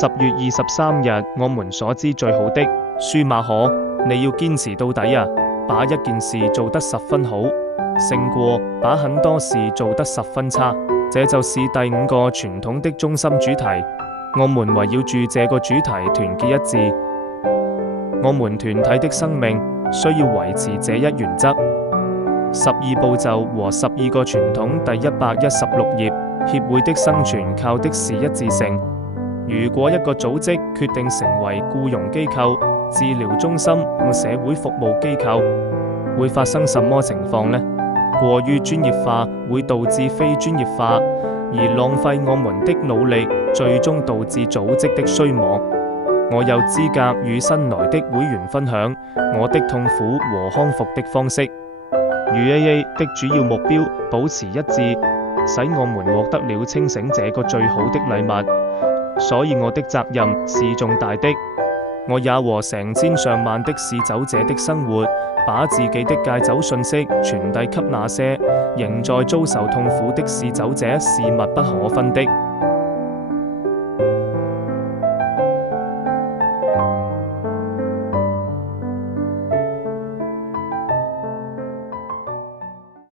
10月23日，我們所知最好的。舒馬可，你要堅持到底啊！把一件事做得十分好，勝過把很多事做得十分差。這就是第5個傳統的中心主題。我們圍繞住這個主題團結一致。我們團體的生命需要維持這一原則。12步驟和12個傳統第116頁。協會的生存靠的是一致性。如果一個組織決定成為僱傭機構、治療中心或社會服務機構，會發生什麼情況呢？過於專業化會導致非專業化，而浪費我們的努力，最終導致組織的衰亡。我有資格與新來的會員分享我的痛苦和康復的方式。與 AA 的主要目標保持一致，使我們獲得了清醒這個最好的禮物。所以我的責任是重大的。我也和成千上萬的嗜酒者的生活，把自己的戒酒訊息傳遞給那些仍在遭受痛苦的嗜酒者是密不可分的。